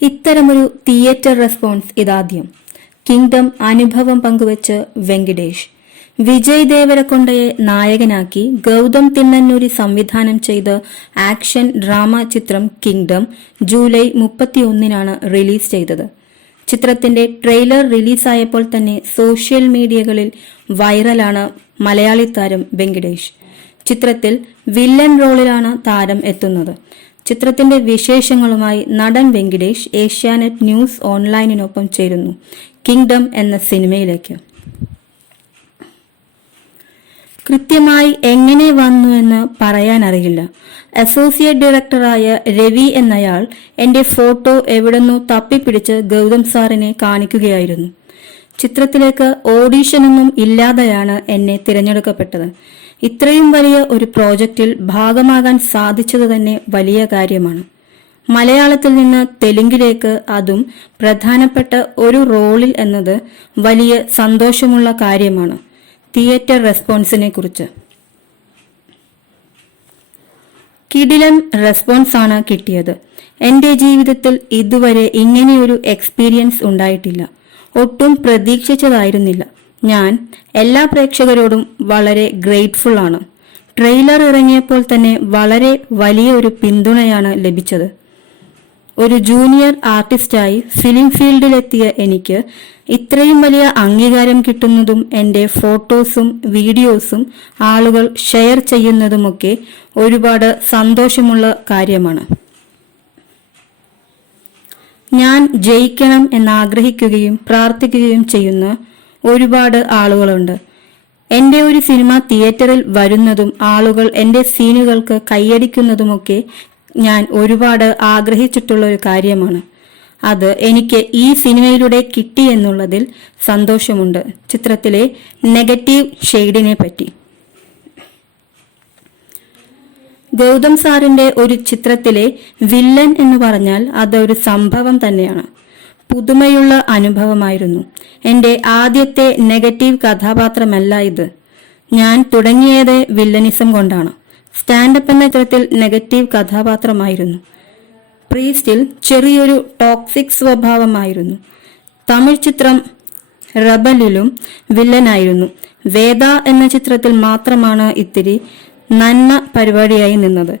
ഇത്തരമൊരു theatre response ഇതാദ്യം. Kingdom അനുഭവം പങ്കുവച്ച് വെങ്കിടേഷ്. വിജയ് ദേവരകൊണ്ടയെ നായകനാക്കി ഗൗതം തിണ്ണന്നൂരി സംവിധാനം ചെയ്ത ആക്ഷൻ ഡ്രാമ ചിത്രം കിങ്ഡം ജൂലൈ 31-നാണ് റിലീസ് ചെയ്തത്. ചിത്രത്തിന്റെ ട്രെയിലർ റിലീസായപ്പോൾ തന്നെ സോഷ്യൽ മീഡിയകളിൽ വൈറലാണ് മലയാളി താരം വെങ്കിടേഷ്. ചിത്രത്തിൽ വില്ലൻ റോളിലാണ് താരം എത്തുന്നത്. ചിത്രത്തിന്റെ വിശേഷങ്ങളുമായി നടൻ വെങ്കിടേഷ് ഏഷ്യാനെറ്റ് ന്യൂസ് ഓൺലൈനിനൊപ്പം ചേരുന്നു. കിങ്ഡം എന്ന സിനിമയിലേക്ക് കൃത്യമായി എങ്ങനെ വന്നു എന്ന് പറയാനറിയില്ല. അസോസിയേറ്റ് ഡയറക്ടറായ രവി എന്നയാൾ എന്റെ ഫോട്ടോ എവിടെന്നോ തപ്പിപ്പിടിച്ച് ഗൗതം സാറിനെ കാണിക്കുകയായിരുന്നു. ചിത്രത്തിലേക്ക് ഓഡീഷനൊന്നും ഇല്ലാതെയാണ് എന്നെ തിരഞ്ഞെടുക്കപ്പെട്ടത്. ഇത്രയും വലിയ ഒരു പ്രോജക്റ്റിൽ ഭാഗമാകാൻ സാധിച്ചത് തന്നെ വലിയ കാര്യമാണ്. മലയാളത്തിൽ നിന്ന് തെലുങ്കിലേക്ക്, അതും പ്രധാനപ്പെട്ട ഒരു റോളിൽ എന്നത് വലിയ സന്തോഷമുള്ള കാര്യമാണ്. തിയേറ്റർ റെസ്പോൺസിനെ കുറിച്ച് കിടിലൻ റെസ്പോൺസാണ് കിട്ടിയത്. എന്റെ ജീവിതത്തിൽ ഇതുവരെ ഇങ്ങനെയൊരു എക്സ്പീരിയൻസ് ഉണ്ടായിട്ടില്ല. ഒട്ടും പ്രതീക്ഷിച്ചതായിരുന്നില്ല. ഞാൻ എല്ലാ പ്രേക്ഷകരോടും വളരെ ഗ്രേറ്റ്ഫുൾ ആണ്. ട്രെയിലർ ഇറങ്ങിയപ്പോൾ തന്നെ വളരെ വലിയ ഒരു പിന്തുണയാണ് ലഭിച്ചത്. ഒരു ജൂനിയർ ആർട്ടിസ്റ്റായി ഫിലിം ഫീൽഡിലെത്തിയ എനിക്ക് ഇത്രയും വലിയ അംഗീകാരം കിട്ടുന്നതും എന്റെ ഫോട്ടോസും വീഡിയോസും ആളുകൾ ഷെയർ ചെയ്യുന്നതുമൊക്കെ ഒരുപാട് സന്തോഷമുള്ള കാര്യമാണ്. ഞാൻ ജയിക്കണം എന്നാഗ്രഹിക്കുകയും പ്രാർത്ഥിക്കുകയും ചെയ്യുന്ന ഒരുപാട് ആളുകളുണ്ട്. എന്റെ ഒരു സിനിമ തിയേറ്ററിൽ വരുന്നതും ആളുകൾ എന്റെ സീനുകൾക്ക് കൈയടിക്കുന്നതുമൊക്കെ ഞാൻ ഒരുപാട് ആഗ്രഹിച്ചിട്ടുള്ള ഒരു കാര്യമാണ്. അത് എനിക്ക് ഈ സിനിമയിലൂടെ കിട്ടിയെന്നുള്ളതിൽ സന്തോഷമുണ്ട്. ചിത്രത്തിലെ നെഗറ്റീവ് ഷെയ്ഡിനെ പറ്റി ഗൗതം സാറിന്റെ ഒരു ചിത്രത്തിലെ വില്ലൻ എന്ന് പറഞ്ഞാൽ അതൊരു സംഭവം തന്നെയാണ്. പുതുമയുള്ള അനുഭവമായിരുന്നു. എന്റെ ആദ്യത്തെ നെഗറ്റീവ് കഥാപാത്രമല്ല ഇത്. ഞാൻ തുടങ്ങിയത് വില്ലനിസം കൊണ്ടാണ്. സ്റ്റാൻഡപ്പ് എന്ന ചിത്രത്തിൽ നെഗറ്റീവ് കഥാപാത്രമായിരുന്നു. പ്രീസ്റ്റിൽ ചെറിയൊരു ടോക്സിക് സ്വഭാവമായിരുന്നു. തമിഴ് ചിത്രം റബലിലും വില്ലനായിരുന്നു. വേദ എന്ന ചിത്രത്തിൽ മാത്രമാണ് ഇത്തിരി നന്മ പരിപാടിയായി നിന്നത്.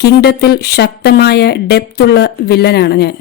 കിങ്ഡത്തിൽ ശക്തമായ ഡെപ്തുള്ള വില്ലനാണ് ഞാൻ.